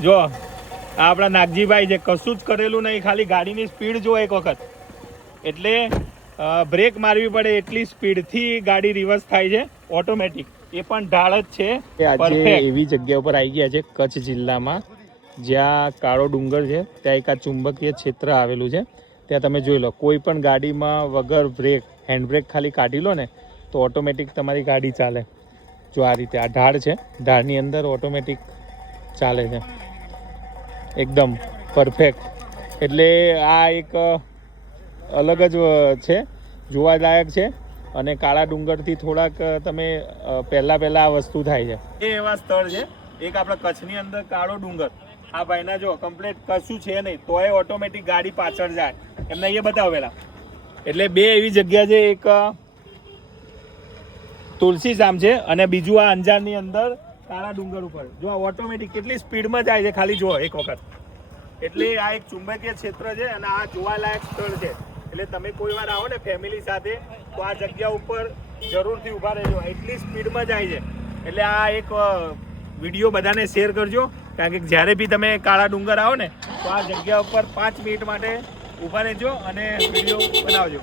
જો આ આપણા નાગજીભાઈ છે, કશું જ કરેલું નહીં, ખાલી ગાડીની સ્પીડ જો એક વખત, એટલે બ્રેક મારવી પડે એટલી સ્પીડથી ગાડી રિવર્સ થાય છે ઓટોમેટિક. એ પણ ઢાળ જ છે. આજે એવી જગ્યા ઉપર આવી ગયા છે કચ્છ જિલ્લામાં જ્યાં કાળો ડુંગર છે, ત્યાં એક આ ચુંબકીય ક્ષેત્ર આવેલું છે. ત્યાં તમે જોઈ લો, કોઈ પણ ગાડીમાં વગર બ્રેક, હેન્ડ બ્રેક ખાલી કાઢી લો ને તો ઓટોમેટિક તમારી ગાડી ચાલે. જો આ રીતે આ ઢાળ છે, ઢાળની અંદર ઓટોમેટિક ચાલે છે એકદમ પરફેક્ટ. એટલે આ એક અલગ જ છે, જોવાલાયક છે. અને કાળા ડુંગરથી થોડાક તમે પહેલાં આ વસ્તુ થાય છે. એ એવા સ્થળ છે, એક આપણા કચ્છની અંદર કાળો ડુંગર. આ ભાઈના જો કમ્પ્લીટ કશું છે નહીં, તોય ઓટોમેટિક ગાડી પાછળ જાય, એમને એ બતાવેલા. એટલે બે એવી જગ્યા છે, એક તુલસીધામ છે અને બીજું આ અંજારની અંદર કાળા ડુંગર ઉપર. જો આ ઓટોમેટિક કેટલી સ્પીડમાં જાય છે, ખાલી જુઓ એક વખત. એટલે આ એક ચુંબકીય ક્ષેત્ર છે અને આ જોવાલાયક સ્થળ છે. એટલે તમે કોઈ વાર આવો ને ફેમિલી સાથે તો આ જગ્યા ઉપર જરૂરથી ઊભા રહેજો, એટલી સ્પીડમાં જાય છે. એટલે આ એક વિડીયો બધાને શેર કરજો, કારણ કે જ્યારે બી તમે કાળા ડુંગર આવો ને તો આ જગ્યા ઉપર 5 મિનિટ માટે ઊભા રહેજો અને વિડીયો બનાવજો.